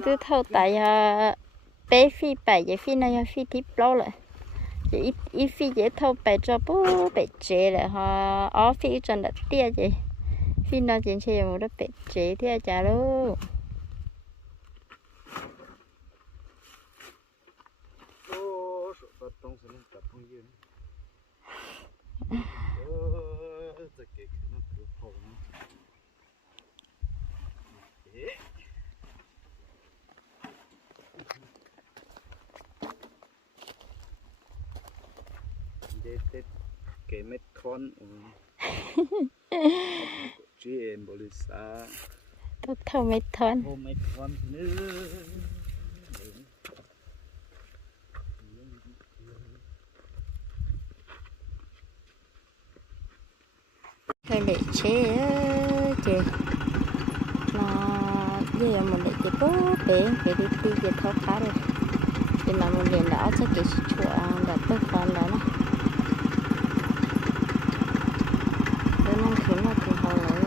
dạo à tôi thâu tại à bé phi bảy giờ phi này ờ, phi tiếp lâu rồi vậy ít ít phi dễ thâu bảy cho bố bảy chế là họ ở phi chân đặt tia gì, phi nó chỉ chơi một đứa bảy chế thì chả luôn Thank you tao tông sẽ tập không yên ô giờ kể nó cứ phồng để để kể mấy con chị em bồi xa tôi thâu mấy thon ô mấy con nữa. Hơi để chế chị nó bây giờ mình để chế bố bé để đi phi về thâu cá rồi. Thì mà mình liền đó chắc cái chua là tôi còn đó nó Tôi năng khiến là thì họ lấy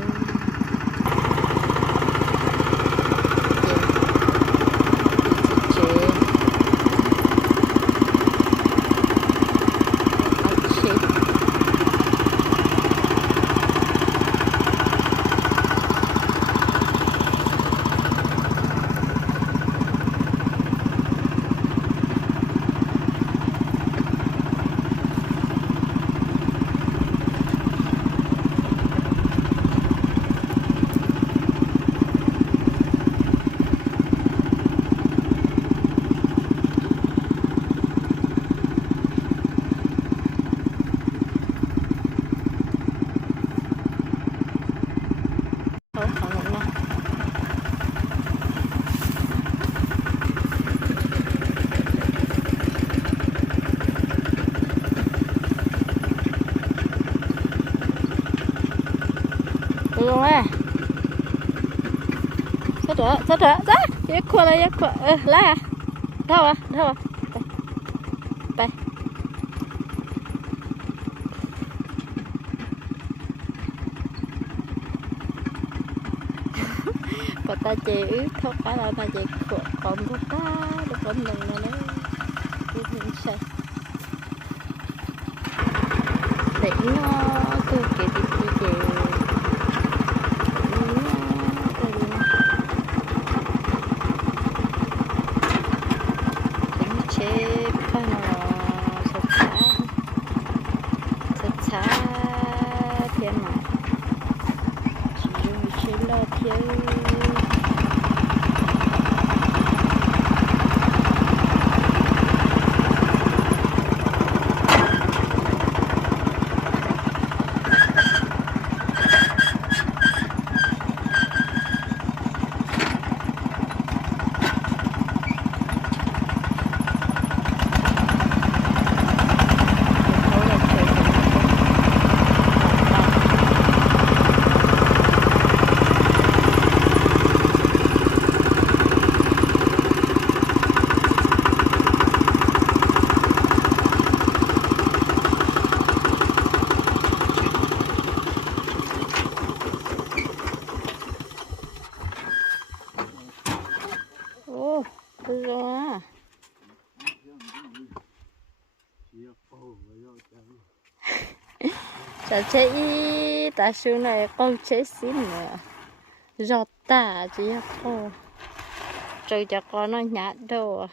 chế chế chế Thôi, khỏi ngủ nè. Được rồi à. Sao nữa, sao nữa, ra. Yak qua là yak qua. Ờ, à, Đâu à, đâu à. Đây. Đây. Ta chỉ ướt thôi là ta chỉ còn còn của ta được con mình này đấy Đi mình sẽ để nó từ cái đi đi chè. chế phải nó sạch sẽ sạch sẽ thiên mà chỉ dùng chế lo thiên Ô, được rồi à. chia phô với nhau chẳng Chả chế y ta sư này con chế xin nữa? Giọt ta chỉ cô Trời cho con nó nhạt đâu à.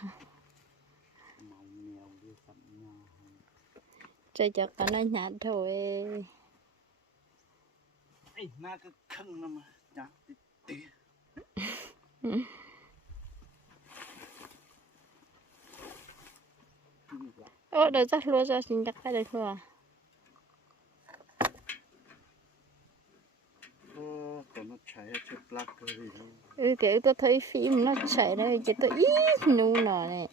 Trời cho con nó nhạt ê ấy na cái khăn nó mà. Chả tí. Ô, đời rất luôn ra xin chắc cái đây thôi à ô còn nó chảy ở trên black cái gì đâu Ừ, kiểu tôi thấy phim nó chảy đây chứ tôi ít nu nọ này.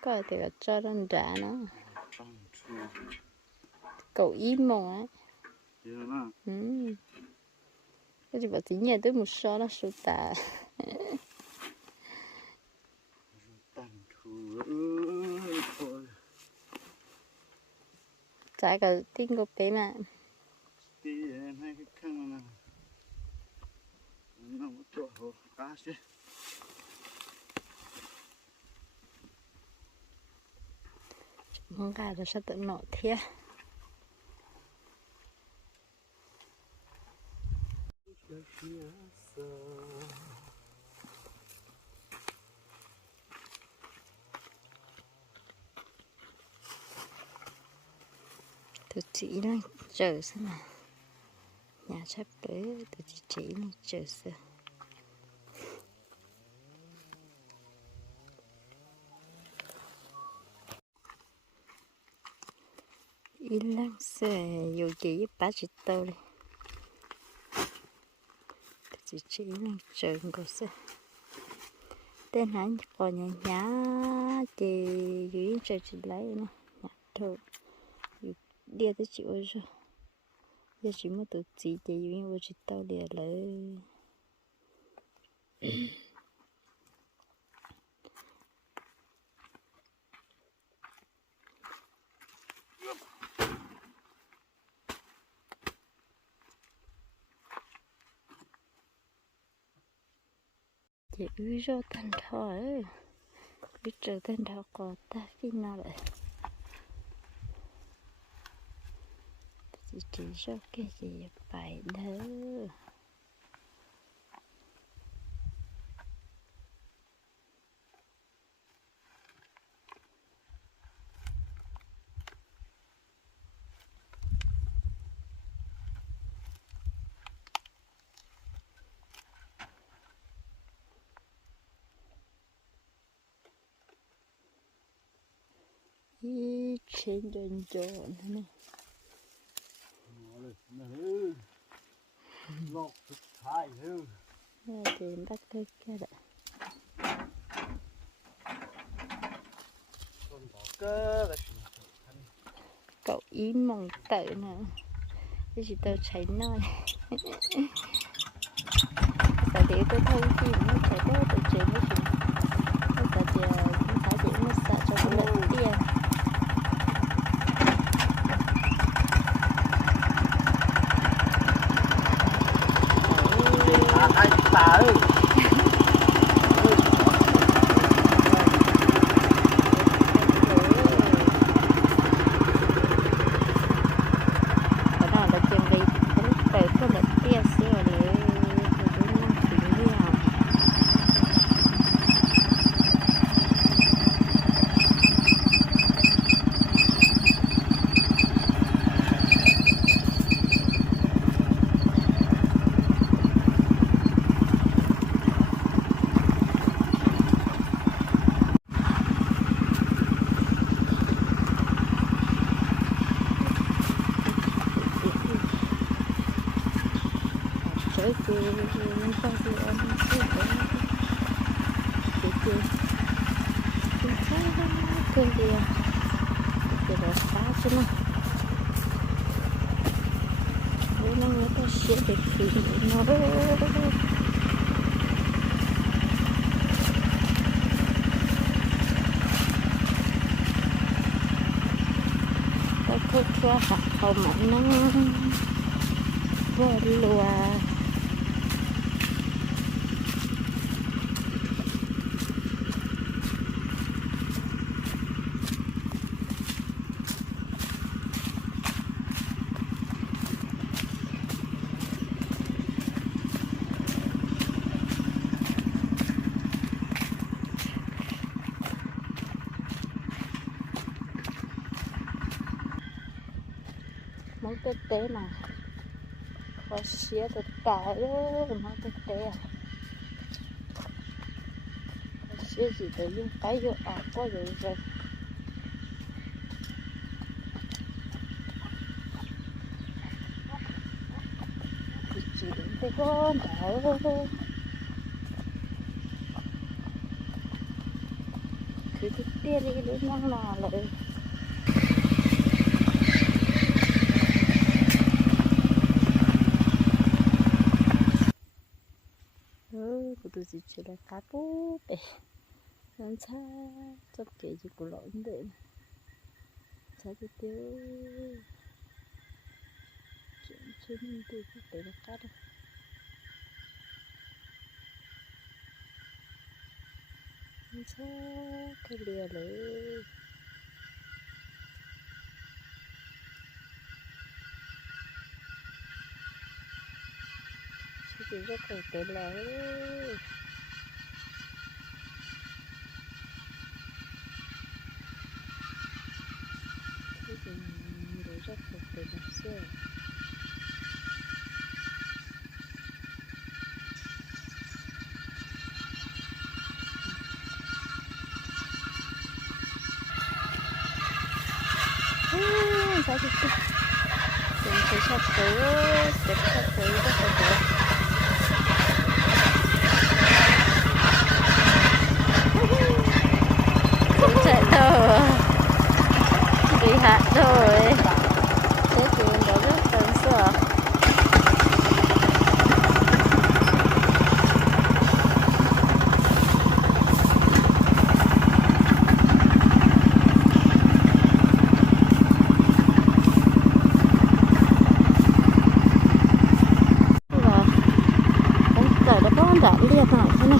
Coi thì là cho đơn trả nó trong chua Cậu im mong ấy. Chưa Ừ. Cái gì bảo tí nhẹ tôi một số là số tà. Trái cả tin của bé mà tí em hai cái khăn này lá chứ. Không gà là sao tự nọ thế? Tôi chỉ đang chờ xem nào. Nhà sắp tới, tôi chỉ chỉ đang chờ xem. Ilang se Dù chỉ ba chỉ tao đi chỉ chỉ nó chờ của se tên hắn có nhà nhá chỉ dưới trời chỉ lấy nè nhá thôi đi tới chịu rồi giờ chỉ muốn tự chỉ chỉ dưới vô chỉ tao đi lấy chỉ ư cho thân thọ ấy biết trở thân thọ có ta khi nào lại chỉ chỉ cho cái gì phải đỡ ý trên trên trộn này. Lọt thực hại hư Nè, tìm bắt cái cái đó cậu ý mong tự nè. Cái gì tao chạy nói tại để tôi thấy phim nó chạy đó tôi chạy nó chỉ tôi tại giờ cũng phải để nó sợ cho cái lần tiền à hai tà ơi cái đó là chuyện gì cũng tới cái lần tiền xíu rồi thì cũng không tính đi à Trời kì mình không gì ăn xíu đấy Kì kì Kì kì kì kì Kì đó phá chứ nó Nếu nó người ta xíu thì kì nó Có thức cho hạt không mà nó Vô lùa món tê tế mà. Có xía tê tả đó món tê tê à. Có xía gì đấy, dùng cái vô à có rồi rồi thì chỉ đến cái con đảo cứ tê tê đi đến nhang nào lại gì chỉ là cá bú bể nên cha cho kể gì của lộn được cha thì tiêu chuyện chuyện tiêu cái bể là cá đâu cái lìa lấy Chứ chỉ rất là tệ lẽ Chứ để rất là tệ lẽ xưa sao chứ Đừng thấy sắp tới Đẹp rất là đẹp Không chạy đâu Bị hạ rồi Thế chuyện đó rất tấn sợ là ông trời đã có đã liệt lại thế này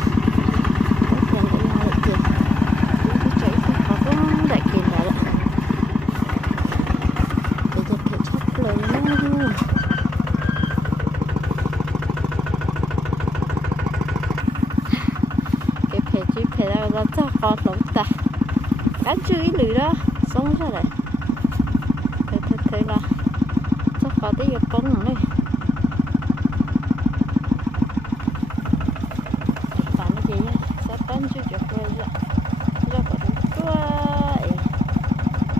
cái tiền đã nhà lại kìa cái cháy thì có có đại kìa lại lại để giật thể chắc lời nó cái phê chứ phê ra ra cho con lắm ta chứ ít ý lử đó sống ra đấy thế thế thế là chắc có tới gặp con nữa đây bán gì á sẽ bán chú cho quê ra ra có đúng tua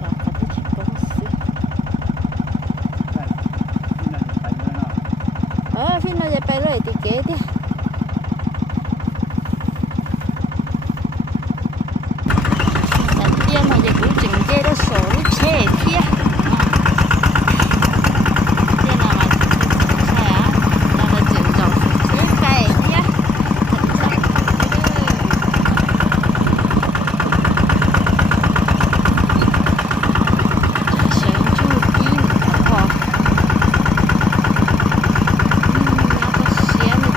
là có cái chỉ ờ nào về bay rồi thì kế đi Tại kia mà giờ cũng chừng kia đó sổ lúc xe kia Kia nào mà xe á Là là chừng dòng phía cây kia Thật ra Sáng chú kim Wow nó có xe một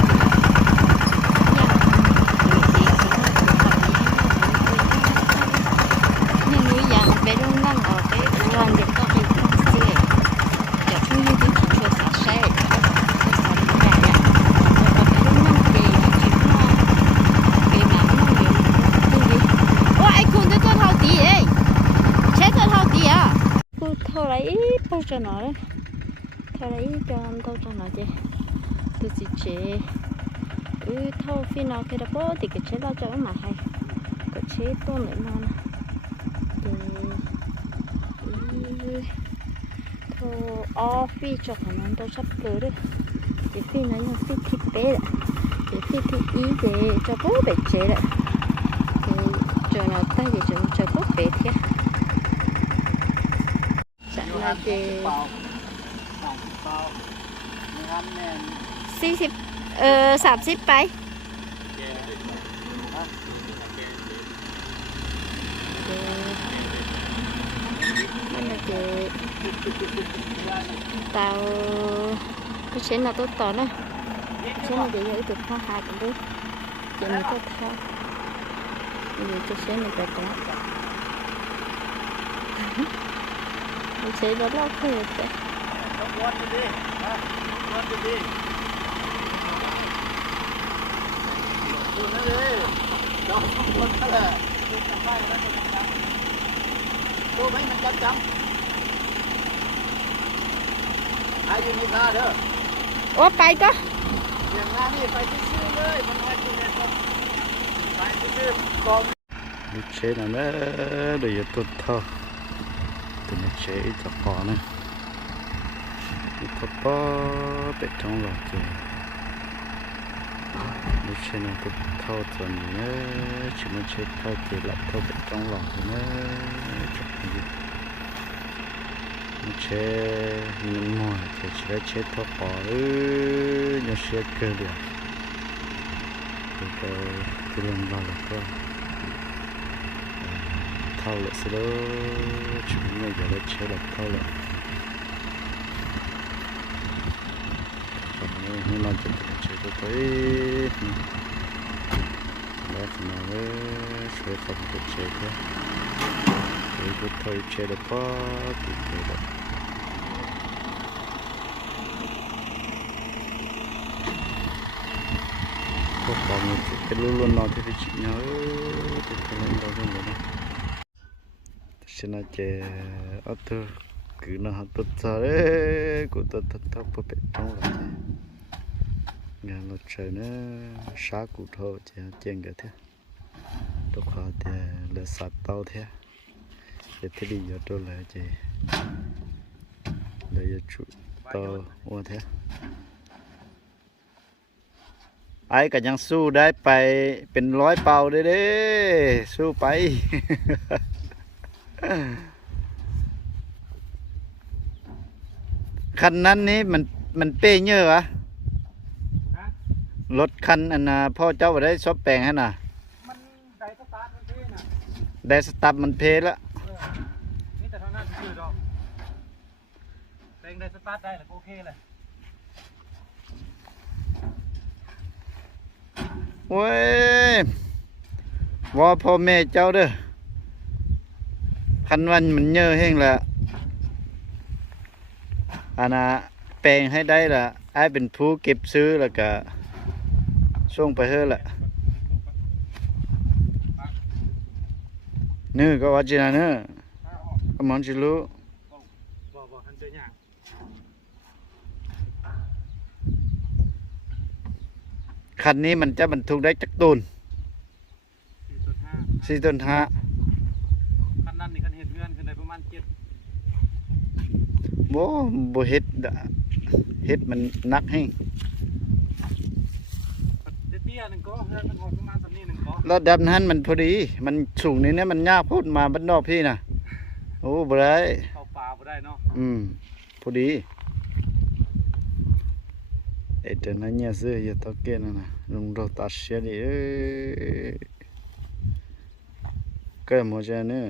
nhưng núi dạng bé đông năng ở cái đoàn điện có hình không xưa giờ không như cái chỉ cho xã sẽ sẽ sản phẩm này ạ ở bé đông năng thì chỉ có cái mà nó nhiều cái gì ô anh cũng được con hậu tí ấy chết con hậu tí à cô thâu lấy bao cho nó đấy. Theo đấy cho ăn thâu cho nó chứ. Tôi chỉ chế. Ừ thâu phi nào khi đó có thì cái chế lao cho mà hay. Cái chế to nữa mà thì ừ. thâu o, phi cho khả năng tôi sắp tới đấy. Thì phi nó như phi thịt bé đấy thì phi thịt ý để cho bố bé chế đấy thì cho nó tay để cho bố bé thế chẳng là gì สี่สิบเออสามสิบไปเออมันlà chị tàu cái trên là tốt tỏ nữa trên là chị giữ được hoa hạt cũng được chị mới tốt thao bây giờ chị sẽ mình phải có chị sẽ rất là khỏe đấy Cô mấy mình chăm chăm Aiอยู่ในคาเด้อ Ủa bay có เสียงงานนี่ไปซื้อๆเลยมันว่าที่เนี่ยต้องไปซื้อๆกอง nó chế là nó để tốt thơ từ nó chế cho khó này. Có bó để trong lò kì nó chế là tốt thơ cho nhé. Chỉ muốn chế thơ thì lại thơ để trong lò thì nó chọc cái gì? Nó chế những mồi thì chỉ là chế thơ khó ư nó chế cơ được. Thì cái cái lần vào là cơ thâu lại sẽ đó chúng bây giờ đã chế là thâu lại còn hôm nay chúng ta chế cho tới đó thì nào với chế không xin là chế ở từ cứ nó học tốt rồi của tôi thật thật bố bệ trong là nghe nó trời nó sáng cụ thô chế trên cái thế tôi khó thì là sạt tàu thế để thế đi giờ tôi là chế để giờ chủ tàu ô thế ai cảยังสู้ได้ไปเป็นร้อยเป่าเด้เด้สู้ไป คันนั้นนี่มันมันเป้เยอะวะฮะรถคันอันน่ะพ่อเจ้าบ่ได้ซบแปลงให้น่ะมันไดสตาร์ทมันเท่น่ะได้สตับมันเพละเออนี่แต่เท่านั้นคือดอกแต่งได้สตาร์ทได้แล้วก็โอเคเลยโอ้ยว่าพ่อแม่เจ้าเด้อ คันวันมันเยอะแห้งละอันนะแปลงให้ได้ละไอ้เป็นผู้เก็บซื้อแล้วก็ส่งไปเฮ้อละนี่ก็ว่าจีนะเนอะถ้อก็มันจะรู้บอนจออย่างคันนี้มันจะบรรทุกได้จักตูนสี่จุดห้าสี่ต้นห้า คันนั้นนี่คันเห็ดเงื่อนขึ้นได้ประมาณเจ็ด โบ่บ่เฮ็ดดะเฮ็ดมันหนักแฮงเตี้ยๆหนึ่งก็เพื่อนมันออกประมาณสักนี้หนึ่งก็ระดับนั้นมันพอดี มันสูงนี่เนี่ยมันยากพูดมาบ้านนอกพี่น่ะโอ้บ่ได้เข้าป่าบ่ได้เนาะอืมพอดีเอ็ดนั้นเนี่ยซื้ออย่าตอกเกนนะลุงเราตัดเสียดิเอ้ยก็หมดใจเนี่ย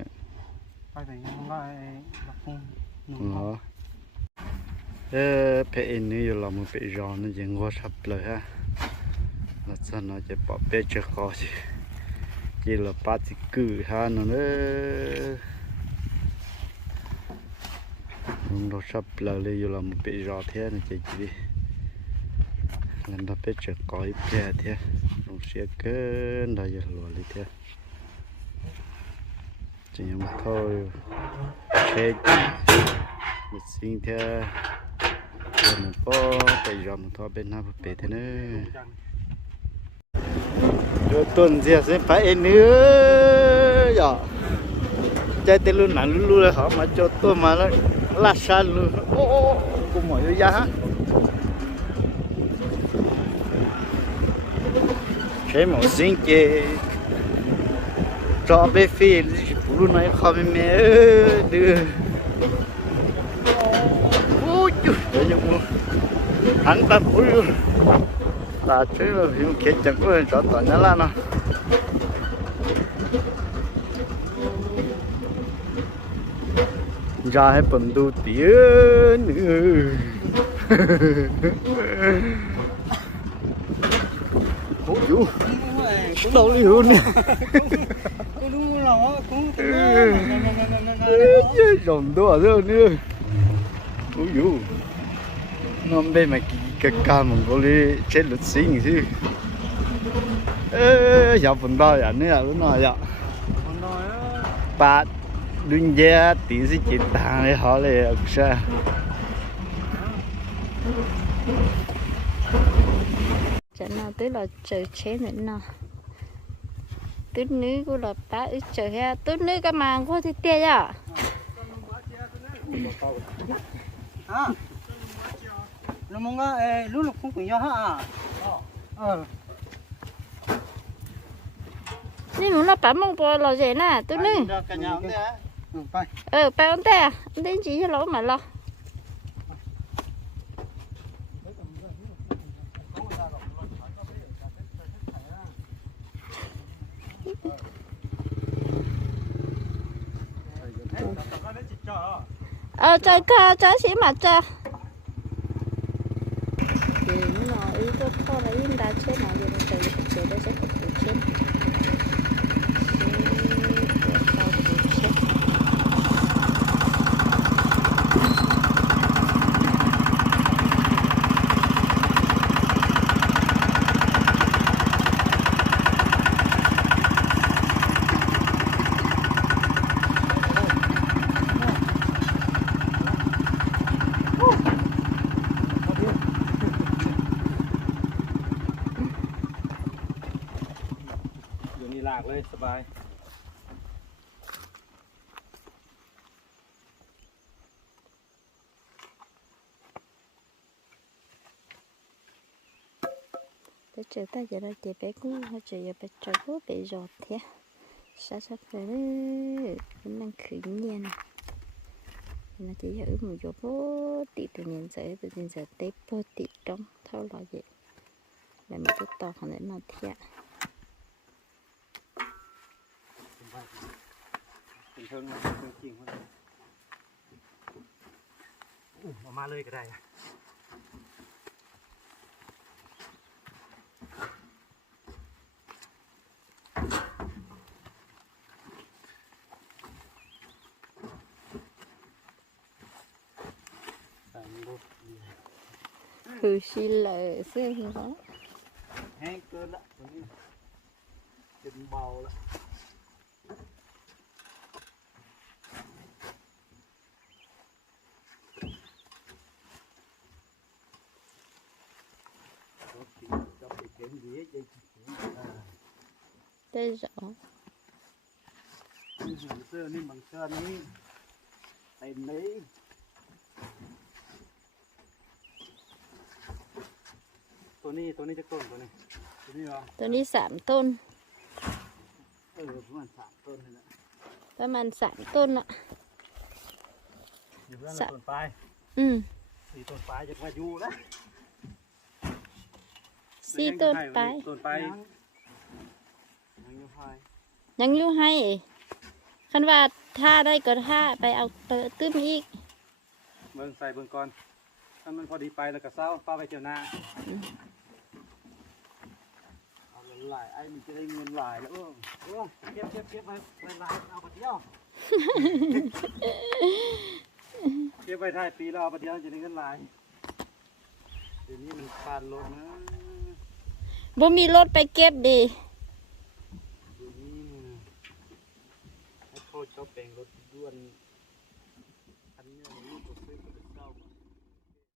ไปไหนมันก็ไอ้บักค ờ bé in là một bé giòn nó dính quá sắp rồi ha. Là sao nó chỉ bỏ bé cho có chứ? Chỉ là ba chỉ cử ha nó nữa, nó sắp sập rồi đây là một bé giòn thế này chỉ chỉ đi. Lần đó bé cho có bé thế. Nó sẽ cơn đây là lúa đi thế. Chỉ một thôi chết mình xin thế. นปอไปยอมทอเป็นน้าเป็ดเนอต้นเสียเส้นไปเอ็นเนื้อย่าใจเต้นรุ่นหนังรุ่นเลยเขามาจดตัวมาแล้วลาชันเลยโอ้กูหมอยยาฮะใช้หมอสิงเกจอบเบฟิลรุ่นไหนคอาไม่เมื่อเดือ mua hắn ta phụ luôn ta là phim kết chẳng có cho tao nhá là nó. Ra hết bầm đu ôi chú đâu đi hơn nè cũng đúng là cũng rồng đó ở nữa. Ôi chú nó bên mà cái ca mà có đi chết lụt xinh chứ ê giờ phần bao giờ nữa lúc nào giờ ba đun dê tí sĩ chỉ tàng để họ lại ở xa chả nào tới là chờ chế nữa nè tới nữ của là ba ít chờ ha. Tới nữ cái màng của thì tia à nó mong cái lúc lúc không quỳ cho ha ờ. Nhưng mà nó bám mông bò là gì nè tới nữ cả nhà ông đấy. Ừ phải ờ ba ông ta đến chỉ cho lỗ mà lo ờ trời cơ trời xí mà trời thì nó ý tôi thôi nào yên từ chết mà sẽ có phụ bé chờ ta giờ đây thì bé cũng hơi chờ giờ bé chờ bố bé giọt thế. Sao sao phải đấy năng khử nhiên nó chỉ giữ một chỗ bố tị từ nhìn dễ từ nhìn dễ tế bố tị trong thao lò vậy. Là một cái to còn để nó thiệt Hãy subscribe cho kênh Ghiền Mì Gõ Để không bỏ lỡ những video hấp dẫn khử xí lệ xưa thì đó แห้งเกินละตัวนี้เป็นเบาละรถกินจะไปเก็บดีใจ đây rõ นี่หันเสื้อนี่บางเสื้อนี้เต็มเลย ตัวนี้ตัวนี้จะต้นตัวนี้ตัวนี้เหรอตัวนี้สามต้น เออประมาณสามต้นนี่แหละประมาณสามต้นอะอยู่เพื่อนสามต้นปลายอืมสี่ต้นปลายจะมาอยู่แล้วสี่ต้นไป ต้นปลายยังอยู่พายยังอยู่ให้ คันว่าถ้าได้ก็ถ้าไปเอาเตอตื้มอีก เบิ่งใส่เบิ่งก่อนถ้ามันพอดีไปแล้วก็เศร้าป้าไปเที่ยวนาเอาเงิน หลายไอ้มันจะได้เงินหลายแล้วเออเออเก็บเก็บเก็บไปไปหลายเอาไปเดียวเก็บไปท้ายปีแล้วเอาไปเดียวจะได้เงินหลายเดี๋ยวนี้มันขาดลงนะบ่มีรถไปเก็บดีเดี๋ยวนี้ให้โทษเจ้าแปลงรถด้วน